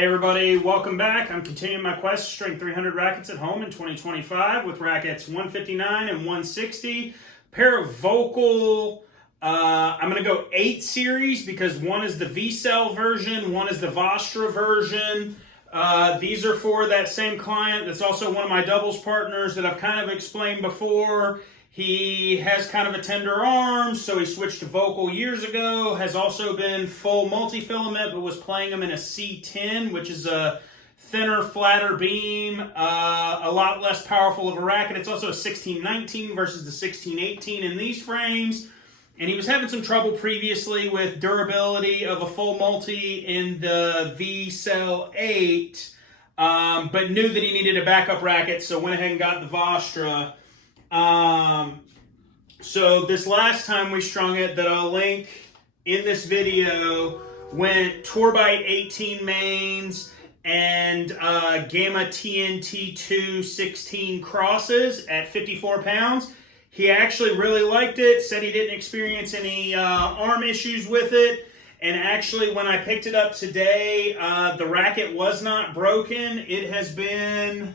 Hey everybody, welcome back. I'm continuing my quest to string 300 rackets at home in 2025 with rackets 159 and 160. Pair of Volkl, I'm going to go 8 series because one is the VCell version, one is the Vostra version. These are for that same client that's also one of my doubles partners that I've kind of explained before. He has kind of a tender arm, so he switched to Volkl years ago, has also been full multi-filament, but was playing them in a C10, which is a thinner, flatter beam, a lot less powerful of a racket. It's also a 1619 versus the 1618 in these frames. And he was having some trouble previously with durability of a full multi in the VCell 8, but knew that he needed a backup racket, so went ahead and got the Vostra. So this last time we strung it, that I'll link in this video, went Tourbite 18 mains and Gamma TNT2 16 crosses at 54 pounds. He actually really liked it, said he didn't experience any arm issues with it. And actually, when I picked it up today, the racket was not broken. It has been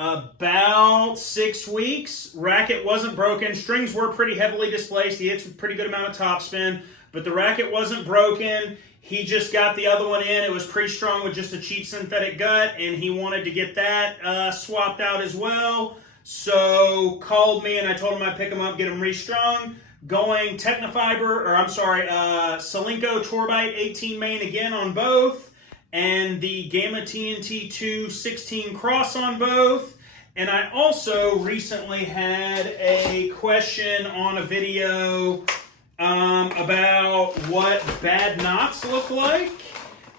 about 6 weeks. Racket wasn't broken. Strings were pretty heavily displaced. He hits a pretty good amount of topspin, but the racket wasn't broken. He just got the other one in. It was pre-strung with just a cheap synthetic gut, and he wanted to get that swapped out as well. So called me, and I told him I'd pick him up, get him restrung. Going Solinco Tourbite 18 main again on both, and the Gamma TNT2 16 cross on both. And I also recently had a question on a video about what bad knots look like.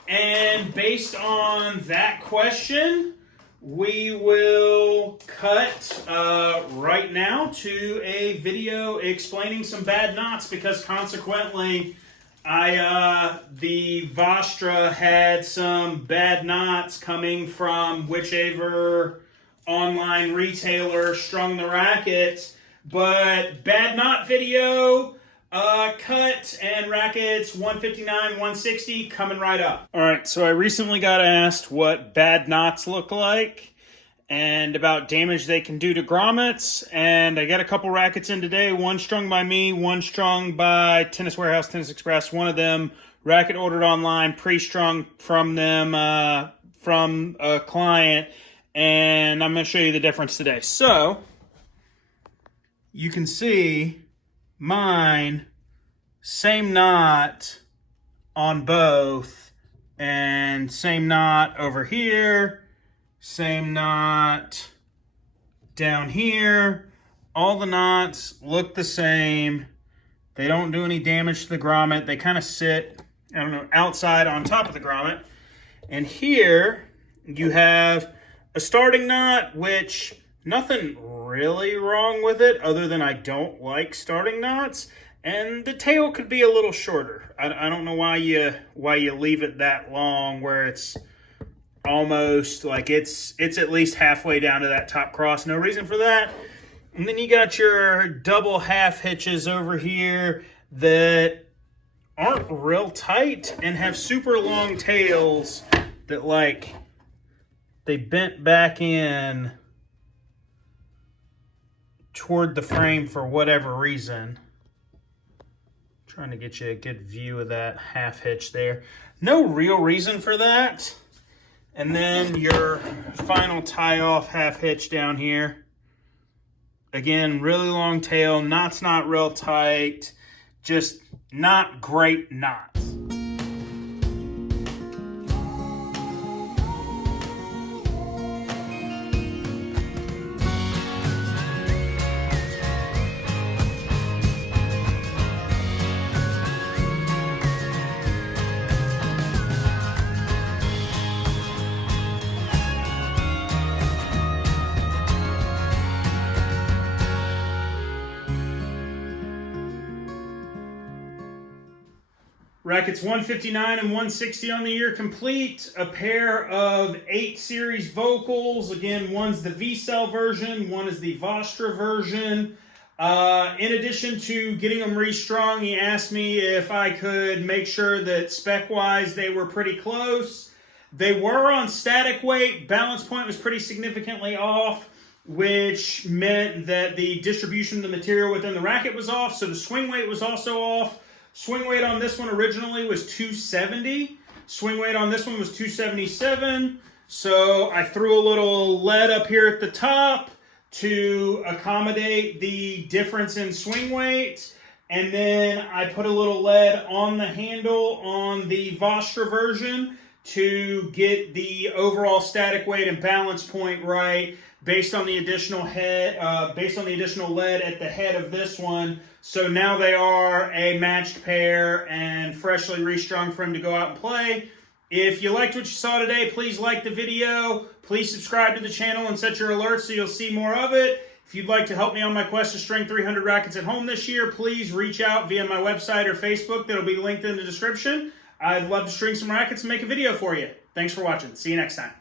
And based on that question, we will cut right now to a video explaining some bad knots, because consequently the Vostra had some bad knots coming from whichever online retailer strung the racket. But bad knot video, cut, and rackets 159, 160 coming right up. All right, so I recently got asked what bad knots look like and about damage they can do to grommets, and I got a couple rackets in today, one strung by me, one strung by Tennis Warehouse, Tennis Express. One of them racket ordered online, pre-strung from them, from a client, and I'm going to show you the difference today. So you can see mine, same knot on both, and same knot over here, same knot down here. All the knots look the same. They don't do any damage to the grommet. They kind of sit, I don't know, outside on top of the grommet. And here you have a starting knot, which nothing really wrong with it other than I don't like starting knots. And the tail could be a little shorter. I don't know why you leave it that long, where it's almost like it's at least halfway down to that top cross. No reason for that. And then you got your double half hitches over here that aren't real tight and have super long tails that, like, they bent back in toward the frame for whatever reason. Trying to get you a good view of that half hitch there. No real reason for that. And then your final tie-off half hitch down here. Again, really long tail, knots not real tight, just not great knots. Rackets 159 and 160 on the year complete. A pair of 8 series Volkls. Again, one's the VCell version, one is the Vostra version. In addition to getting them restrung, he asked me if I could make sure that spec-wise they were pretty close. They were on static weight. Balance point was pretty significantly off, which meant that the distribution of the material within the racket was off, so the swing weight was also off. Swing weight on this one originally was 270. Swing weight on this one was 277. So I threw a little lead up here at the top to accommodate the difference in swing weight. And then I put a little lead on the handle on the Vostra version to get the overall static weight and balance point right based on the additional lead at the head of this one. So now they are a matched pair and freshly restrung for him to go out and play. If you liked what you saw today, please like the video. Please subscribe to the channel and set your alerts so you'll see more of it. If you'd like to help me on my quest to string 300 rackets at home this year, please reach out via my website or Facebook. That'll be linked in the description. I'd love to string some rackets and make a video for you. Thanks for watching. See you next time.